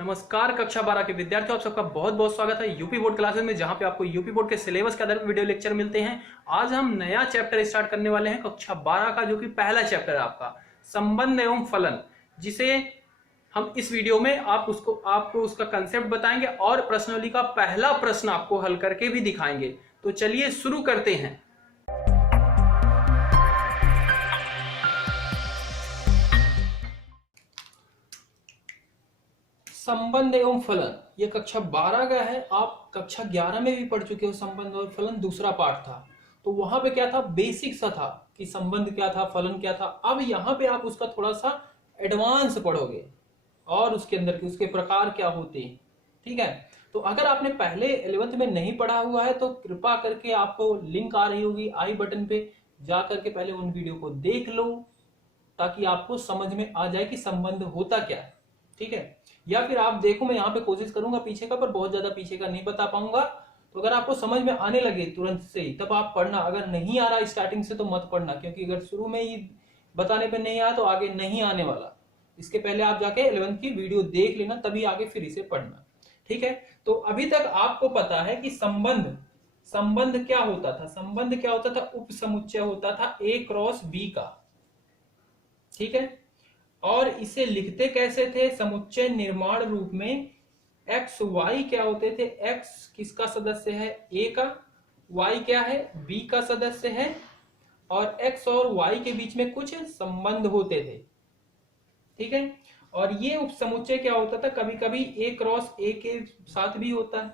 नमस्कार कक्षा 12 के विद्यार्थियों, आप सबका बहुत बहुत स्वागत है यूपी बोर्ड क्लासेस में, जहां पे आपको यूपी बोर्ड के सिलेबस के आधार पर वीडियो लेक्चर मिलते हैं। आज हम नया चैप्टर स्टार्ट करने वाले हैं कक्षा 12 का, जो कि पहला चैप्टर है आपका संबंध एवं फलन, जिसे हम इस वीडियो में आपको उसका कंसेप्ट बताएंगे और प्रश्नावली का पहला प्रश्न आपको हल करके भी दिखाएंगे। तो चलिए शुरू करते हैं। संबंध एवं फलन ये कक्षा 12 का है। आप कक्षा 11 में भी पढ़ चुके हो। संबंध और फलन दूसरा पार्ट था, तो वहां पे क्या था, बेसिक सा था कि संबंध क्या था, फलन क्या था। अब यहाँ पे आप उसका थोड़ा सा एडवांस पढ़ोगे और उसके अंदर के उसके प्रकार क्या होते हैं। ठीक है, तो अगर आपने पहले 11th में नहीं पढ़ा हुआ है तो कृपा करके आपको लिंक आ रही होगी आई बटन पे, जा करके पहले उन वीडियो को देख लो, ताकि आपको समझ में आ जाए कि संबंध होता क्या है। ठीक है, या फिर आप देखो, मैं यहाँ पे कोशिश करूंगा पीछे का, पर बहुत ज्यादा पीछे का नहीं बता पाऊंगा। तो अगर आपको समझ में आने लगे तुरंत से ही तब आप पढ़ना, अगर नहीं आ रहा स्टार्टिंग से तो मत पढ़ना, क्योंकि अगर शुरू में ही बताने पे नहीं आया तो आगे नहीं आने वाला। इसके पहले आप जाके 11th की वीडियो देख लेना, तभी आगे फिर इसे पढ़ना। ठीक है, तो अभी तक आपको पता है कि संबंध क्या होता था। संबंध क्या होता था, उप समुच्चय होता था A क्रॉस B का। ठीक है, और इसे लिखते कैसे थे, समुच्चय निर्माण रूप में। एक्स वाई क्या होते थे, एक्स किसका सदस्य है, ए का, वाई क्या है, बी का सदस्य है, और एक्स और वाई के बीच में कुछ संबंध होते थे। ठीक है, और ये उप समुच्चय क्या होता था, कभी कभी ए क्रॉस ए के साथ भी होता है।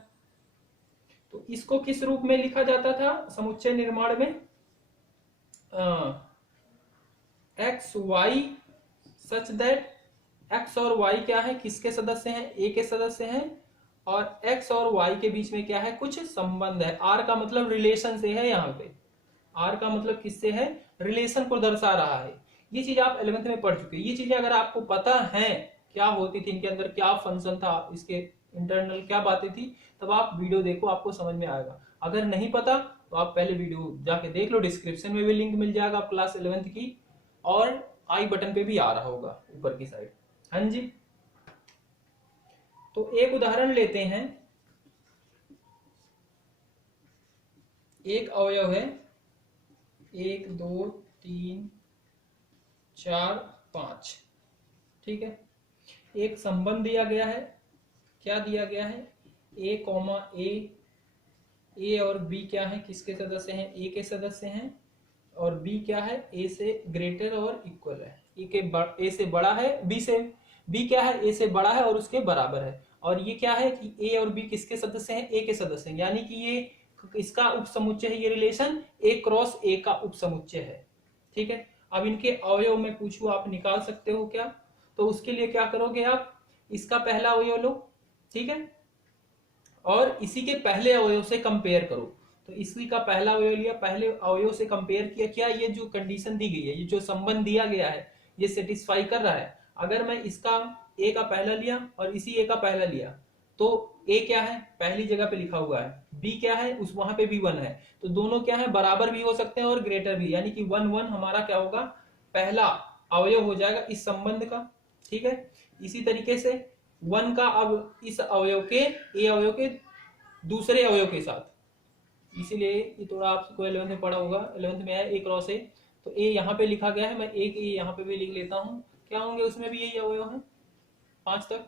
तो इसको किस रूप में लिखा जाता था समुच्चय निर्माण में, X Y such that X और वाई क्या है, किसके सदस्य हैं, ए के सदस्य हैं, और एक्स और वाई के बीच में क्या है, कुछ संबंध है। आर का मतलब रिलेशन से है, यहाँ पे आर का मतलब किससे है, रिलेशन को दर्शा रहा है। ये चीज आप 11th में पढ़ चुके हैं। ये चीजें अगर आपको पता है क्या होती थी, इनके अंदर क्या फंक्शन था, इसके इंटरनल क्या बातें थी, तब आप वीडियो देखो, आपको समझ में आएगा। अगर नहीं पता तो आप पहले वीडियो जाके देख लो, डिस्क्रिप्शन में भी लिंक मिल जाएगा क्लास 11th की, और आई बटन पे भी आ रहा होगा ऊपर की साइड। हाँ जी, तो एक उदाहरण लेते हैं। एक अवयव है 1 2 3 4 5। ठीक है, एक संबंध दिया गया है। क्या दिया गया है, ए कॉमा ए और बी क्या है, किसके सदस्य हैं, ए के सदस्य हैं, और बी क्या है, ए से ग्रेटर और इक्वल है। ए से बड़ा है, बी क्या है, ए से बड़ा है और उसके बराबर है। और ये क्या है कि ए और बी किसके सदस्य हैं, ए के सदस्य हैं, यानी कि ये इसका उप समुच्चय है। ये रिलेशन ए क्रॉस ए का उप समुच्चय है। ठीक है, अब इनके अवयव में पूछूं, आप निकाल सकते हो क्या, तो उसके लिए क्या करोगे, आप इसका पहला अवयव लो। ठीक है, और इसी के पहले अवयव से कंपेयर करो। तो इसी का पहला अवयव लिया, पहले अवयव से कंपेयर किया, क्या ये जो कंडीशन दी गई है, ये जो संबंध दिया गया है, ये सेटिस्फाई कर रहा है। अगर मैं इसका ए का पहला लिया और इसी ए का पहला लिया, तो ए क्या है, पहली जगह पे लिखा हुआ है, बी क्या है, उस वहां पे भी 1 है, तो दोनों क्या है, बराबर भी हो सकते हैं और ग्रेटर भी, यानी कि 1 1 हमारा क्या होगा, पहला अवयव हो जाएगा इस संबंध का। ठीक है, इसी तरीके से 1 का अब इस अवयव के, ए अवयव के दूसरे अवयव के साथ, इसीलिए ये थोड़ा आपको 11th में पढ़ा होगा, 11th में है ए क्रॉस ए, तो ए यहाँ पे लिखा गया है, मैं ए यहाँ पे भी लिख लेता हूँ। क्या होंगे, उसमें भी यही अवयव है 5 तक।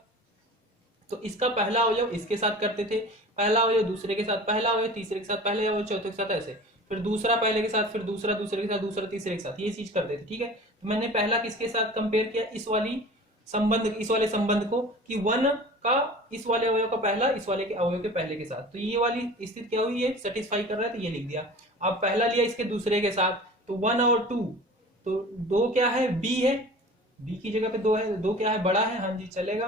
तो इसका पहला अवयव इसके साथ करते थे, पहला अवयव दूसरे के साथ, पहला अवयव तीसरे के साथ, पहले अवयव चौथे के साथ, ऐसे फिर दूसरा पहले के साथ, फिर दूसरा दूसरे के साथ, दूसरा तीसरे के साथ, ये चीज करते थे। ठीक है, तो मैंने पहला किसके साथ कंपेयर किया, इस वाले संबंध को, कि 1 का इस वाले अवयव का पहला इस वाले के अवयव के पहले के साथ, तो ये वाली स्थिति क्या हुई, ये सेटिस्फाई कर रहा है, तो ये लिख दिया। अब पहला लिया इसके दूसरे के साथ, तो 1 और 2, तो 2 क्या है, बी है, बी की जगह पे 2 है, 2 क्या है, बड़ा है, हाँ जी चलेगा।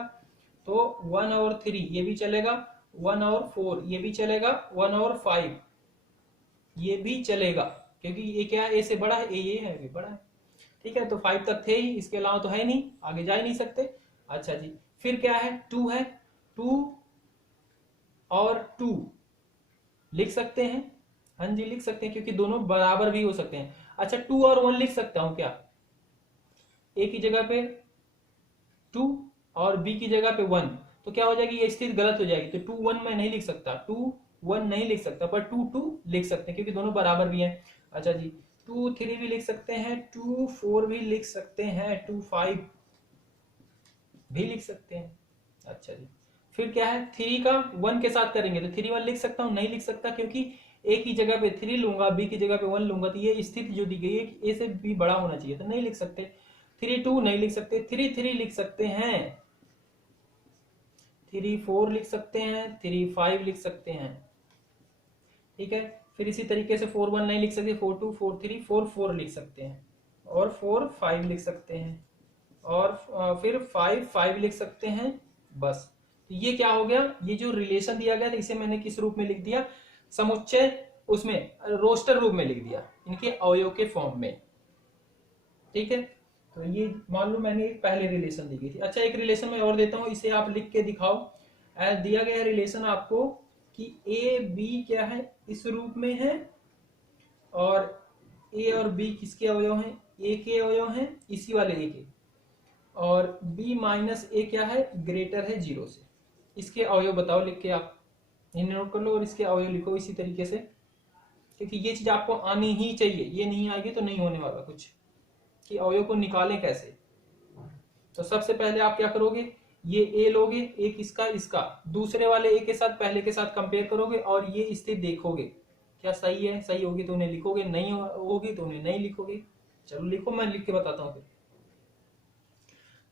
तो 1 और 3 ये भी चलेगा, 1 और 4 ये भी चलेगा, 1 और 5 ये भी चलेगा, क्योंकि ये क्या है, ए से बड़ा है, ये है, भी बड़ा है। ठीक है, तो 5 तक थे ही, इसके अलावा तो है नहीं, आगे जा ही नहीं सकते। अच्छा जी, फिर क्या है, 2 है, 2 और 2 लिख सकते हैं, हाँ जी लिख सकते हैं, क्योंकि दोनों बराबर भी हो सकते हैं। अच्छा, 2 और 1 लिख सकता हूं क्या, ए की जगह पे 2 और बी की जगह पे 1, तो क्या हो जाएगी, ये स्थिति गलत हो जाएगी। तो 2 1 मैं नहीं लिख सकता, 2 1 नहीं लिख सकता, पर 2 2 लिख सकते हैं क्योंकि दोनों बराबर भी हैं। अच्छा जी, 2 3 भी लिख सकते हैं, 2 4 भी लिख सकते हैं, 2 5 भी लिख सकते हैं। अच्छा जी, फिर क्या है, 3 का 1 के साथ करेंगे तो 3 1 लिख सकता हूँ, नहीं लिख सकता क्योंकि ए की जगह पे 3 लूंगा, बी की जगह पे 1 लूंगा, तो ये स्थिति जो दी गई है कि ए से बी बड़ा होना चाहिए, तो नहीं लिख सकते। 3 2 नहीं लिख सकते, 3 3 लिख सकते हैं, 3 4 लिख सकते हैं, 3 5 लिख सकते हैं। ठीक है, फिर इसी तरीके से 4 1 नहीं लिख सकते, 4 2 4 3 4 4 लिख सकते हैं, और 4 5 लिख सकते हैं, और फिर 5 5 लिख सकते हैं। बस, तो ये क्या हो गया, ये जो रिलेशन दिया गया था इसे मैंने किस रूप में लिख दिया, समुच्चय, उसमें रोस्टर रूप में लिख दिया, इनके अवयव के फॉर्म में। ठीक है, तो ये मान लो मैंने एक पहले रिलेशन दी गई थी। अच्छा, एक रिलेशन मैं और देता हूं, इसे आप लिख के दिखाओ। दिया गया रिलेशन आपको कि ए बी क्या है, इस रूप में है, और ए और बी किसके अवयव हैं, ए के अवयव हैं, इसी वाले ए के, और b माइनस ए क्या है, ग्रेटर है 0 से। इसके अवयव बताओ लिख के, आप इन्हें नोट कर लो और इसके अवयव लिखो इसी तरीके से, क्योंकि ये चीज आपको आनी ही चाहिए, ये नहीं आएगी तो नहीं होने वाला कुछ, कि अवयव को निकालें कैसे। तो सबसे पहले आप क्या करोगे, ये ए लोगे, एक इसका इसका, दूसरे वाले ए के साथ पहले के साथ कंपेयर करोगे और ये स्थिति देखोगे क्या सही है, सही होगी तो उन्हें लिखोगे, नहीं होगी तो उन्हें नहीं लिखोगे। चलो लिखो, मैं लिख के बताता हूँ फिर।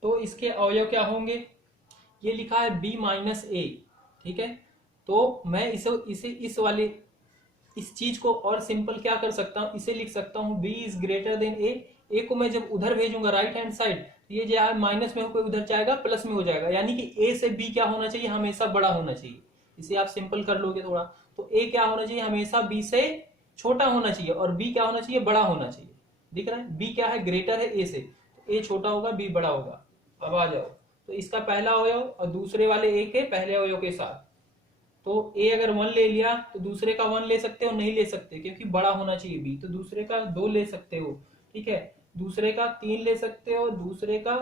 तो इसके अवयव क्या होंगे, ये लिखा है b माइनस ए। ठीक है, तो मैं इसे इस वाले इस चीज को और सिंपल क्या कर सकता हूं, इसे लिख सकता हूं b इज ग्रेटर देन ए को मैं जब उधर भेजूंगा राइट हैंड साइड, ये जो है माइनस में होकर उधर जाएगा, प्लस में हो जाएगा, यानी कि a से b क्या होना चाहिए, हमेशा बड़ा होना चाहिए। इसे आप सिंपल कर लोगे थोड़ा, तो a क्या होना चाहिए, हमेशा b से छोटा होना चाहिए, और b क्या होना चाहिए, बड़ा होना चाहिए। दिख रहा है, b क्या है, ग्रेटर है a से, तो a छोटा होगा, b बड़ा होगा। अब आ जाओ, तो इसका पहला अवयव और दूसरे वाले ए के पहले अवयव के साथ, तो ए अगर 1 ले लिया तो दूसरे का 1 ले सकते हो, नहीं ले सकते क्योंकि बड़ा होना चाहिए बी, तो दूसरे का 2 ले सकते हो। ठीक है, दूसरे का 3 ले सकते हो, दूसरे का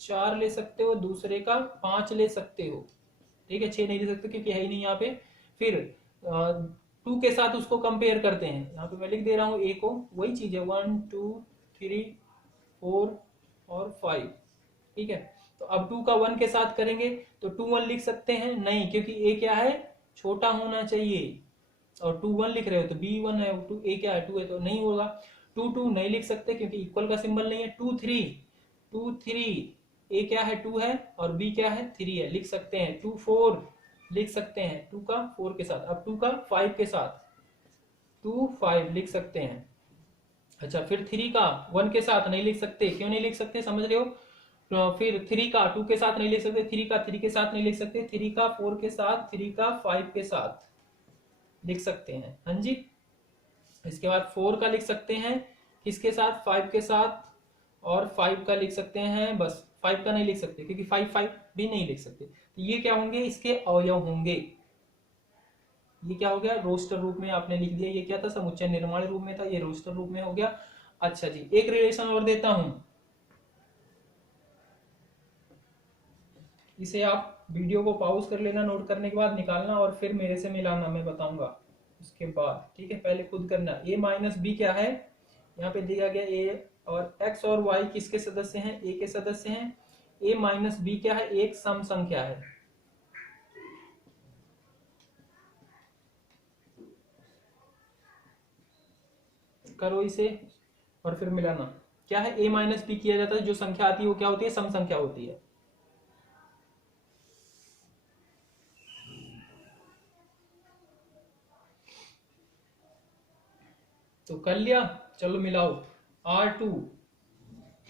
4 ले सकते हो, दूसरे का 5 ले सकते हो। ठीक है, 6 नहीं ले सकते क्योंकि है ही नहीं यहाँ पे। फिर 2 के साथ उसको कंपेयर करते हैं, यहाँ पे मैं लिख दे रहा हूँ ए को, वही चीज है 1 2 3 4 और 5। ठीक है, तो अब 2 का 1 के साथ करेंगे तो 2 1 लिख सकते हैं, नहीं, क्योंकि ए क्या है, छोटा होना चाहिए, और 2 1 लिख रहे हो तो b 1 है, 2 a क्या है, 2 है, तो नहीं होगा। 2 2 नहीं लिख सकते क्योंकि इक्वल का सिंबल नहीं है। 2 3 a क्या है, 2 है, और b क्या है, 3 है, लिख सकते हैं। 2 4 लिख सकते हैं, 2 का 4 के साथ। अब 2 का 5 के साथ 2 5 लिख सकते हैं। अच्छा, फिर 3 का 1 के साथ नहीं लिख सकते, क्यों नहीं लिख सकते, समझ रहे हो। तो फिर 3 का 2 के साथ नहीं लिख सकते, 3 का 3 के साथ नहीं लिख सकते, 3 का 4 के साथ, 3 का 5 के साथ लिख सकते हैं। हाँ जी, इसके बाद 4 का लिख सकते हैं, किसके साथ, 5 के साथ, और 5 का लिख सकते हैं, बस 5 का नहीं लिख सकते क्योंकि 5 5 भी नहीं लिख सकते। तो ये क्या होंगे, इसके अवयव होंगे। ये क्या हो गया, रोस्टर रूप में आपने लिख दिया, ये क्या था, समुच्चय निर्माण रूप में था, ये रोस्टर रूप में हो गया। अच्छा जी, एक रिलेशन और देता हूं, इसे आप वीडियो को पॉज कर लेना, नोट करने के बाद निकालना और फिर मेरे से मिलाना, मैं बताऊंगा उसके बाद। ठीक है, पहले खुद करना। a माइनस बी क्या है, यहाँ पे दिया गया a, और x और y किसके सदस्य हैं, a के सदस्य हैं। a माइनस बी क्या है, एक सम संख्या है। करो इसे और फिर मिलाना। क्या है, a माइनस बी किया जाता है, जो संख्या आती है वो क्या होती है, सम संख्या होती है। तो कर लिया, चलो मिलाओ। R2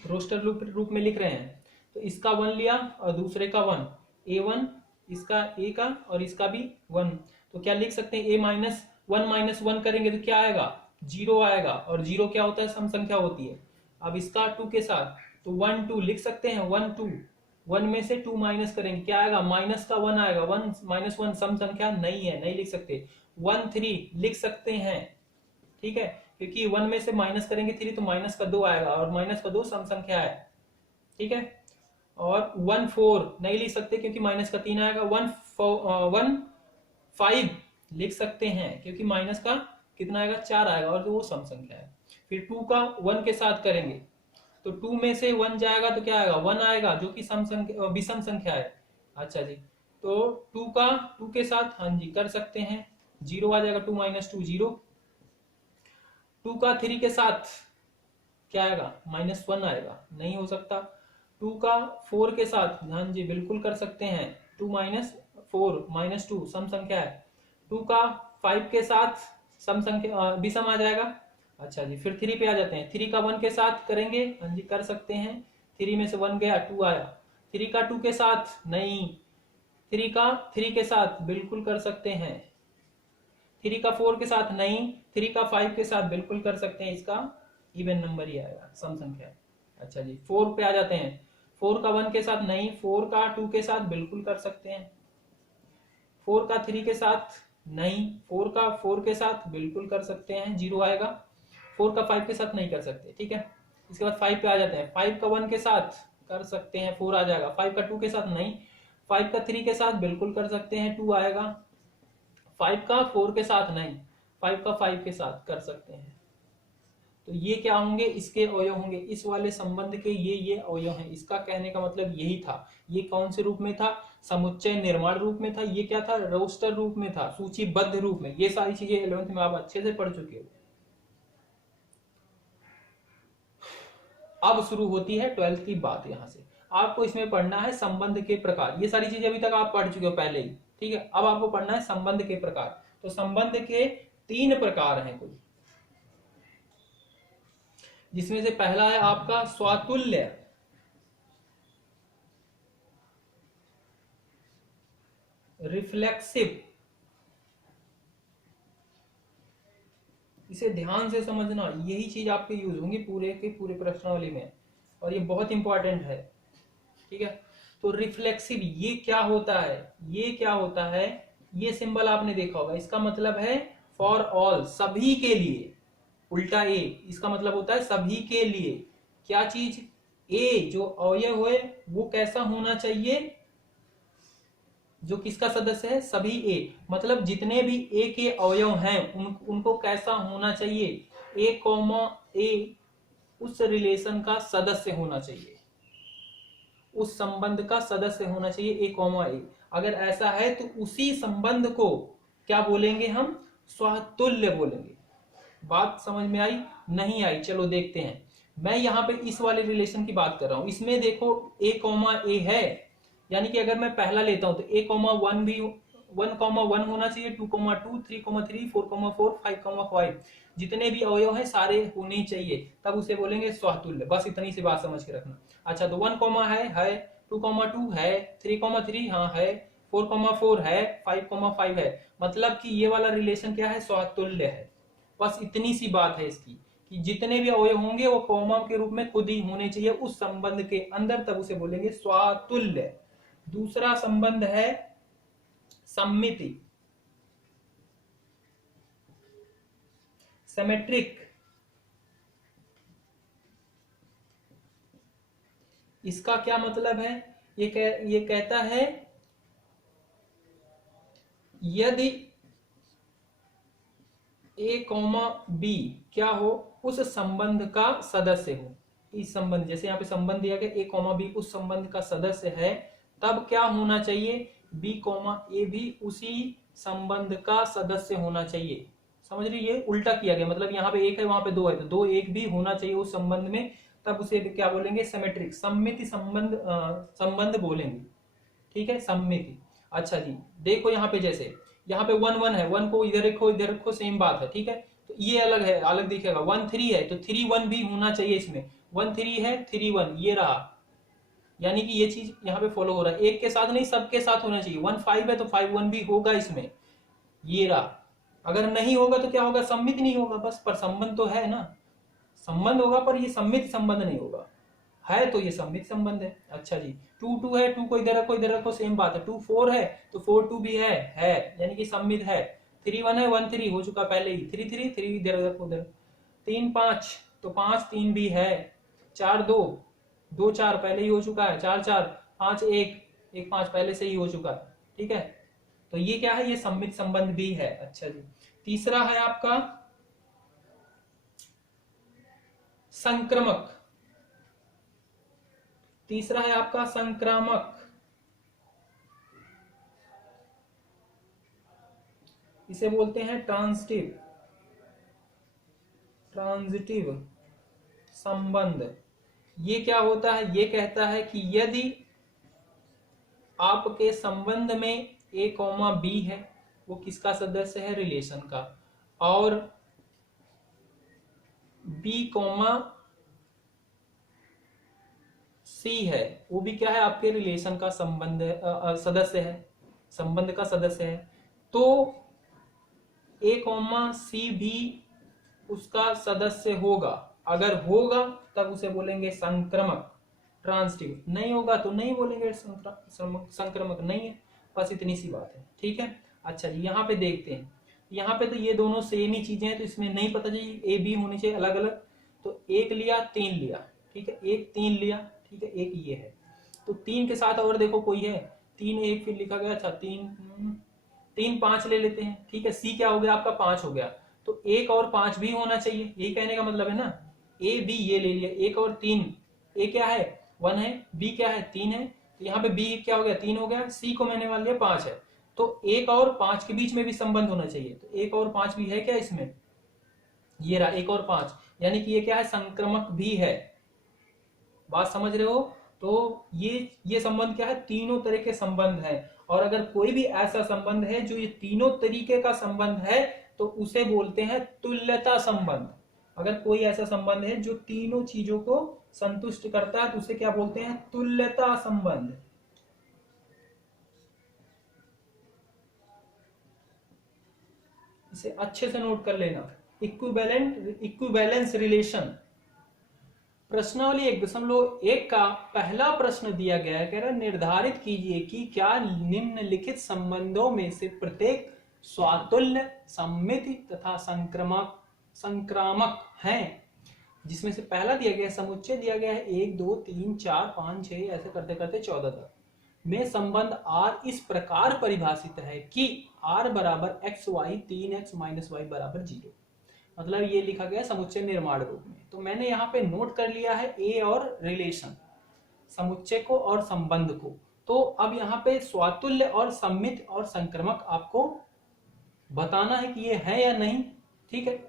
रोस्टर रूप में लिख रहे हैं, तो इसका 1 लिया और दूसरे का 1, A1, इसका a का और इसका भी 1, तो क्या लिख सकते हैं, a माइनस 1 करेंगे तो क्या आएगा, 0 आएगा, और 0 क्या होता है, सम संख्या होती है। अब इसका 2 के साथ तो 1 2 लिख सकते हैं, 1 2, 1 में से 2 माइनस करेंगे, क्या आएगा, माइनस का 1 आएगा, 1 माइनस 1 सम संख्या नहीं है, नहीं लिख सकते। 1 3 लिख सकते हैं, ठीक है, क्योंकि 1 में से माइनस करेंगे 3 तो माइनस का 2 आएगा, और माइनस का 2 सम संख्या है। ठीक है, और 1 4 नहीं लिख सकते क्योंकि माइनस का 3 आएगा। 1 5 लिख सकते हैं क्योंकि माइनस का कितना आएगा 4 आएगा और वो सम संख्या है। फिर 2 का 1 के साथ करेंगे तो 2 में से 1 जाएगा तो क्या आएगा 1 आएगा जो कि सम संख्या विषम संख्या है। अच्छा जी, तो 2 का 2 के साथ हाँ जी कर सकते हैं, 0 आ जाएगा, 2 माइनस 2 0। 2 का 3 के साथ क्या आएगा -1 आएगा, नहीं हो सकता। 2 का 4 के साथ हाँ जी बिल्कुल कर सकते हैं, 2 माइनस 4 -2 सम संख्या है। 2 का 5 के साथ सम संख्या विषम आ जाएगा। अच्छा जी, फिर 3 पे आ जाते हैं। 3 का 1 के साथ करेंगे, हाँ जी कर सकते हैं। 3 में से 1 गया 2 आया। 3 का 2 के साथ नहीं, 3 का 3 के साथ बिल्कुल कर सकते हैं। 3 का 4 के साथ नहीं, 3 का 5 के साथ बिल्कुल कर सकते हैं, इसका इवन नंबर ही आएगा, सम संख्या। अच्छा जी, 4 पे आ जाते हैं। 4 का 1 के साथ नहीं, 4 का 2 के साथ बिल्कुल कर सकते हैं। 4 का 3 के साथ नहीं, 4 का 4 के साथ बिल्कुल कर सकते हैं, 0 आएगा। 4 का 5 के साथ नहीं कर सकते, ठीक है। इसके बाद 5 पे आ जाते हैं। 5 का 1 के साथ कर सकते हैं, 4 आ जाएगा। 5 का 2 के साथ नहीं, 5 का 3 के साथ बिल्कुल कर सकते हैं, 2 आएगा। 5 का 4 के साथ नहीं, 5 का 5 के साथ कर सकते हैं। तो ये क्या होंगे, इसके अवयव होंगे। इस वाले संबंध के ये अवयव हैं। इसका कहने का मतलब यही था। ये कौन से रूप में था, समुच्चय निर्माण रूप में था। ये क्या था, रोस्टर रूप में था, सूचीबद्ध रूप में। ये सारी चीजें 11th में आप अच्छे से पढ़ चुके हो। अब शुरू होती है 12th की बात। यहां से आपको इसमें पढ़ना है संबंध के प्रकार। ये सारी चीजें अभी तक आप पढ़ चुके हो पहले ही, ठीक है। अब आपको पढ़ना है संबंध के प्रकार। तो संबंध के 3 प्रकार हैं कुल, जिसमें से पहला है आपका स्वातुल्य। रिफ्लेक्सिव, इसे ध्यान से समझना, यही चीज आपके यूज होंगी पूरे के पूरे प्रश्नावली में, और ये बहुत इंपॉर्टेंट है, ठीक है। तो रिफ्लेक्सिव ये क्या होता है, ये क्या होता है, ये सिंबल आपने देखा होगा। इसका मतलब है फॉर ऑल, सभी के लिए। उल्टा ए, इसका मतलब होता है सभी के लिए। क्या चीज, ए जो अवयव है वो कैसा होना चाहिए, जो किसका सदस्य है, सभी ए, मतलब जितने भी ए के अवयव हैं उनको कैसा होना चाहिए, ए कॉमा ए उस रिलेशन का सदस्य होना चाहिए, उस संबंध का सदस्य होना चाहिए, ए कॉमा ए। अगर ऐसा है तो उसी संबंध को क्या बोलेंगे हम, स्वातुल्य बोलेंगे। बात समझ में आई, नहीं आई, चलो देखते हैं। मैं यहाँ पे इस वाले रिलेशन की बात कर रहा हूं। इसमें देखो ए कॉमा ए है, यानी कि अगर मैं पहला लेता हूं तो ए कॉमा 1 भी 1,1 होना चाहिए, 2,2 3,3 4,4 5,5 जितने भी अवयव है सारे होने चाहिए, तब उसे बोलेंगे स्वातुल्य। बस इतनी सी बात समझ के रखना। अच्छा, तो 1 कॉमा है 2,2 है 3,3 हाँ है 4,4 है 5,5 है, मतलब कि ये वाला रिलेशन क्या है, स्वातुल्य है। बस इतनी सी बात है इसकी, कि जितने भी अवयव होंगे वो कॉमा के रूप में खुद ही होने चाहिए उस संबंध के अंदर, तब उसे बोलेंगे स्वातुल्य। दूसरा संबंध है सममिति, सिमेट्रिक। इसका क्या मतलब है, ये कहता है यदि ए कॉमा बी क्या हो, उस संबंध का सदस्य हो। इस संबंध, जैसे यहाँ पे संबंध दिया गया ए कॉमा बी उस संबंध का सदस्य है, तब क्या होना चाहिए, बी कॉमा ए भी उसी संबंध का सदस्य होना चाहिए। समझ रही, ये उल्टा किया गया, मतलब यहाँ पे 1 है वहां पे 2 है, तो 2 1 भी होना चाहिए उस संबंध में, तब उसे क्या बोलेंगे, सिमेट्रिक, सम्मिति संबंध बोलेंगे, ठीक है, सम्मिति। अच्छा जी, देखो यहाँ पे जैसे यहाँ पे 1 1 है, 1 को इधर रखो सेम बात है, ठीक है। तो ये अलग है, अलग दिखेगा। 1 3 है तो 3 1 भी होना चाहिए इसमें। 1 3 है 3 1 ये रहा, यानी कि ये चीज यहाँ पे फॉलो हो रहा है। एक के साथ नहीं, सबके साथ होना चाहिए। 1 5 है तो 5 1 भी होगा इसमें, ये रहा। अगर नहीं होगा तो क्या होगा, सम्मित नहीं होगा बस, पर संबंध तो है ना, संबंध होगा पर ये सम्मित संबंध नहीं होगा, है तो ये सम्मित संबंध है। अच्छा जी, 2 2 है, 2 को इधर रखो सेम बात है। 2 4 है तो 4 2 भी है यानी कि सम्मित है। 3 1 है, 1 3 हो चुका पहले ही, 3 3 3 इधर रखो उधर। 3 5 तो 5 3 भी है। 4 2 2 4 पहले ही हो चुका है, 4 4 5 1 1 5 पहले से ही हो चुका है। ठीक है, तो ये क्या है, ये सम्मित संबंध भी है। अच्छा जी, तीसरा है आपका संक्रमक। तीसरा है आपका संक्रामक। इसे बोलते हैं ट्रांजिटिव संबंध। ये क्या होता है, ये कहता है कि यदि आपके संबंध में A, B है, वो किसका सदस्य है, रिलेशन का, और B, C है, वो भी क्या है, आपके रिलेशन का संबंध सदस्य है, संबंध का सदस्य है, तो A, C भी उसका सदस्य होगा। अगर होगा तब उसे बोलेंगे संक्रमक, ट्रांसटिव। नहीं होगा तो नहीं बोलेंगे संक्रमक नहीं है। बस इतनी सी बात है। ठीक है, अच्छा जी, यहाँ पे देखते हैं। यहाँ पे तो ये दोनों सेम ही चीजें हैं, तो इसमें नहीं पता चाहिए ए बी होनी चाहिए अलग अलग। तो एक लिया, 3 लिया, ठीक है, एक 3 लिया, ठीक है, एक ये है, तो 3 के साथ और देखो कोई है, 3 1 फिर लिखा गया, अच्छा 3 5 ले लेते हैं। ठीक है, सी क्या हो गया आपका, 5 हो गया, तो 1 और 5 भी होना चाहिए, यही कहने का मतलब है ना। ए बी ये ले लिया, 1 और 3, ए क्या है 1 है, बी क्या है 3 है, तो यहाँ पे बी क्या हो गया 3 हो गया, सी को मैंने मान लिया 5 है, तो 1 और 5 के बीच में भी संबंध होना चाहिए, तो 1 और 5 भी है क्या इसमें, ये रहा 1 और 5, यानी कि ये क्या है, संक्रमक भी है। बात समझ रहे हो। तो ये संबंध क्या है, तीनों तरह के संबंध है, और अगर कोई भी ऐसा संबंध है जो ये तीनों तरीके का संबंध है तो उसे बोलते हैं तुल्यता संबंध। अगर कोई ऐसा संबंध है जो तीनों चीजों को संतुष्ट करता है तो उसे क्या बोलते हैं, तुल्यता संबंध। इसे अच्छे से नोट कर लेना, इक्विवेलेंस रिलेशन। प्रश्नावली 1.1 का पहला प्रश्न दिया गया है, कह रहा निर्धारित कीजिए कि क्या निम्नलिखित संबंधों में से प्रत्येक स्वातुल्य, सम्मिति तथा संक्रामक हैं। जिसमें से पहला दिया गया समुच्चय दिया गया है 1 2 3 4 5 6 ऐसे करते करते 14 तक में संबंध R इस प्रकार परिभाषित है कि R बराबर x Y 3x minus Y बराबर 0। मतलब ये लिखा गया समुच्चय निर्माण रूप में। तो मैंने यहाँ पे नोट कर लिया है ए और रिलेशन, समुच्चय को और संबंध को। तो अब यहाँ पे स्वातुल्य और सम्मित और संक्रमक आपको बताना है कि ये है या नहीं। ठीक है,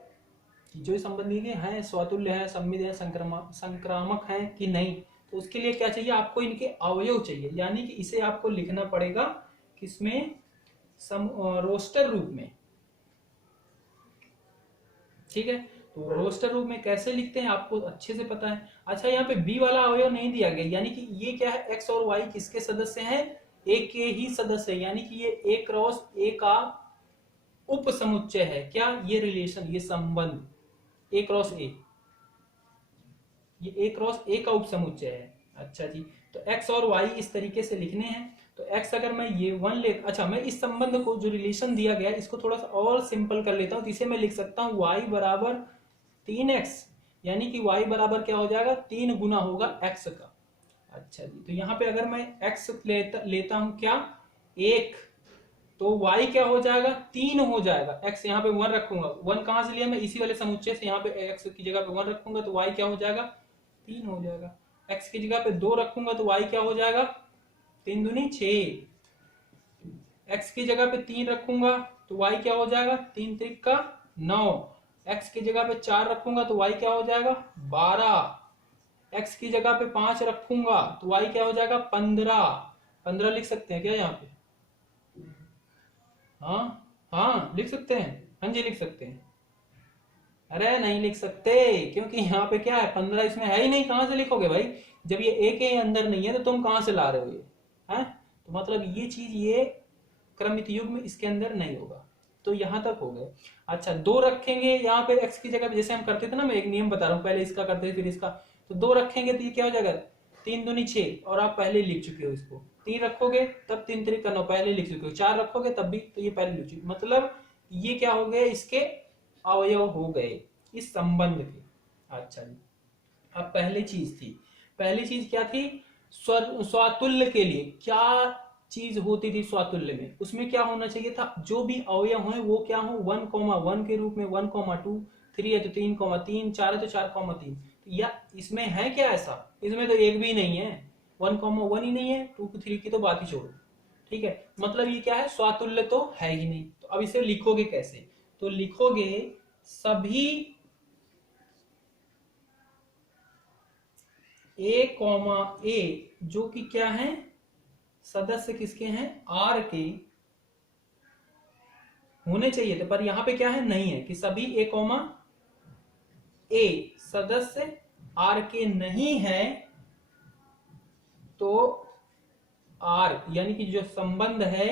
जो संबंधी है, स्वातुल्य है, सम्मित है, संक्रामक है कि नहीं। तो उसके लिए क्या चाहिए आपको, इनके अवयव चाहिए, यानी कि इसे आपको लिखना पड़ेगा किसमें, रोस्टर रूप में। ठीक है, तो रोस्टर रूप में कैसे लिखते हैं आपको अच्छे से पता है। अच्छा, यहाँ पे बी वाला अवयव नहीं दिया गया, यानी कि ये क्या है, एक्स और वाई किसके सदस्य हैं, ए के ही सदस्य, यानी कि ये ए क्रॉस ए का उप समुच्चय है। क्या, ये रिलेशन, ये संबंध ए क्रॉस ए, ये ए क्रॉस ए का उप समुच्चय है। अच्छा जी, तो एक्स और वाई इस तरीके से लिखने हैं। तो एक्स अगर मैं ये 1 ले, अच्छा मैं इस संबंध को जो रिलेशन दिया गया है इसको थोड़ा सा और सिंपल कर लेता हूं। तो इसे मैं लिख सकता हूं y बराबर 3x, यानी कि y बराबर क्या हो जाएगा, 3 गुना होगा x का। अच्छा जी, तो यहाँ पे अगर मैं x लेता हूं क्या, 1, तो y क्या हो जाएगा, 3 हो जाएगा। x यहाँ पे 1 रखूंगा, 1 कहां से लिया मैं, इसी वाले समुच्चय से, यहाँ पे x की जगह पे 1 रखूंगा तो y क्या हो जाएगा, 3 हो जाएगा। x की जगह पे 2 रखूंगा तो y क्या हो जाएगा, 3 दूनी 6। x की जगह पे 3 रखूंगा तो y क्या हो जाएगा, 3 त्रिक का 9। x की जगह पे 4 रखूंगा तो y क्या हो जाएगा, 12। x की जगह पे 5 रखूंगा तो y क्या हो जाएगा, 15 लिख सकते हैं क्या यहाँ पे, हाँ लिख सकते हैं, हाँ जी लिख सकते हैं। अरे नहीं लिख सकते, क्योंकि यहाँ पे क्या है, 15 इसमें है ही नहीं, कहां से लिखोगे भाई, जब ये ए के अंदर नहीं है तो तुम कहां से ला रहे हो ये है। तो मतलब ये चीज, ये क्रमित युग में इसके अंदर नहीं होगा। तो यहां तक हो गए। अच्छा, 2 रखेंगे यहाँ पे x की जगह पे, जैसे हम करते थे ना, मैं एक नियम बता रहा हूँ, पहले इसका करते थे फिर इसका। तो 2 रखेंगे तो ये क्या हो जाएगा, 3 दूनी 6, और आप पहले लिख चुके हो इसको। 3 रखोगे तब 3 त्रिक का 9, पहले लिख चुके हो। 4 रखोगे तब भी, तो ये पहले लिख चुके, मतलब ये क्या हो गए, इसके अवयव हो गए इस संबंध के। अच्छा जी, अब पहली चीज थी पहली चीज क्या थी, स्वातुल्य के लिए क्या चीज होती थी स्वातुल्य में, उसमें क्या होना चाहिए था, जो भी अवयव हैं वो क्या हो 1,1 के रूप में, 1,2, 3 है तो 3,3, 4 है तो 4,3, या इसमें है क्या ऐसा, इसमें तो एक भी नहीं है, 1,1 ही नहीं है, 2 3 की तो बात ही छोड़ो। ठीक है, मतलब ये क्या है, स्वातुल्य तो है ही नहीं। तो अब इसे लिखोगे कैसे, तो लिखोगे सभी A, जो कि क्या है, सदस्य किसके हैं, R के होने चाहिए थे, पर यहां पे क्या है, नहीं है, कि सभी A, सदस्य R के नहीं है, तो R यानी कि जो संबंध है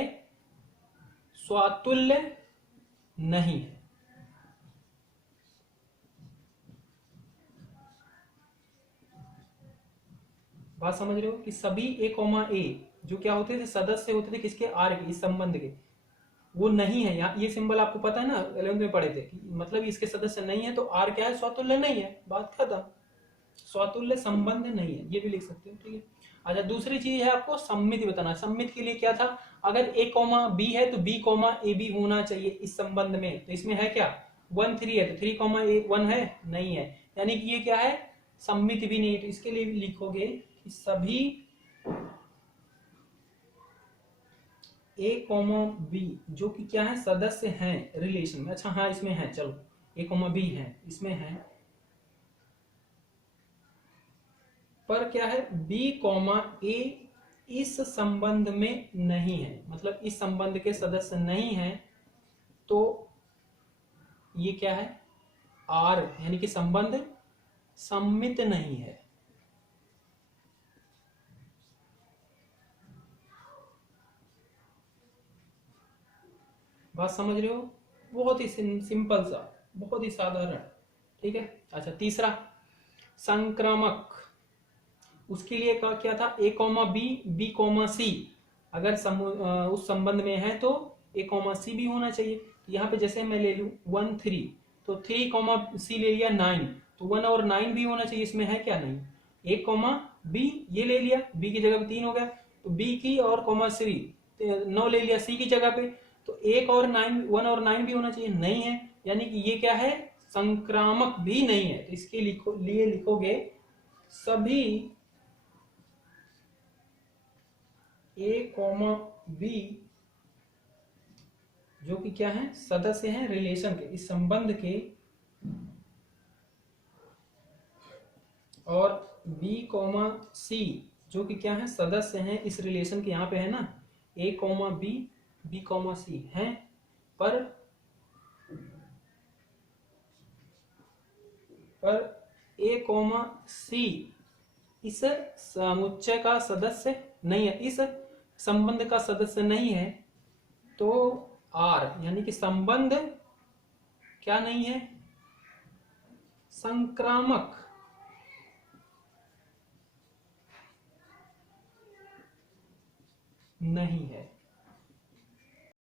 स्वातुल्य नहीं है। बात समझ रहे हो, कि सभी A, जो क्या होते थे, सदस्य होते थे किसके, R के, इस संबंध के, वो नहीं है। यहाँ ये सिंबल आपको पता है ना, 11th में पढ़े थे, मतलब इसके सदस्य नहीं है, तो R क्या है, स्वातुल्य नहीं है, बात खत्म, स्वातुल्य संबंध नहीं है, ये भी लिख सकते हो। ठीक है, अच्छा दूसरी चीज है आपको सम्मित बताना। सम्मित के लिए क्या था, अगर A, B है तो B, AB होना चाहिए इस संबंध में, तो इसमें है क्या, 1 3 है तो 3,1 है, नहीं है, यानी कि ये क्या है, सम्मित भी नहीं है। तो इसके लिए भी लिखोगे कि सभी A, B जो कि क्या है, सदस्य हैं रिलेशन में, अच्छा हाँ इसमें है, चलो A, B है, इसमें है, पर क्या है B, A इस संबंध में नहीं है, मतलब इस संबंध के सदस्य नहीं है, तो ये क्या है, R यानी कि संबंध सम्मित नहीं है। बात समझ रहे हो, बहुत ही सिंपल सा, बहुत ही साधारण। ठीक है, अच्छा तीसरा संक्रामक, उसके लिए क्या था, A, B, C अगर उस संबंध में है तो A, C भी होना चाहिए। यहाँ पे जैसे मैं ले लूं 1 3, तो 3, C ले लिया 9, तो 1 और 9 भी होना चाहिए, इसमें है क्या, नहीं, A, B ये ले लिया, B की जगह पे 3 हो गया, तो B की और C 9 ले लिया C की जगह पे, तो 1 और 9 भी होना चाहिए, नहीं है, यानी कि ये क्या है, संक्रामक भी नहीं है। तो इसके लिए लिखोगे सभी A, B जो कि क्या है, सदस्य हैं रिलेशन के, इस संबंध के, और B, C जो कि क्या है, सदस्य हैं इस रिलेशन के, यहाँ पे है ना A, B, C हैं, पर A, C इस समुच्चय का सदस्य नहीं है, इस संबंध का सदस्य नहीं है, तो R यानी कि संबंध क्या नहीं है, संक्रामक नहीं है।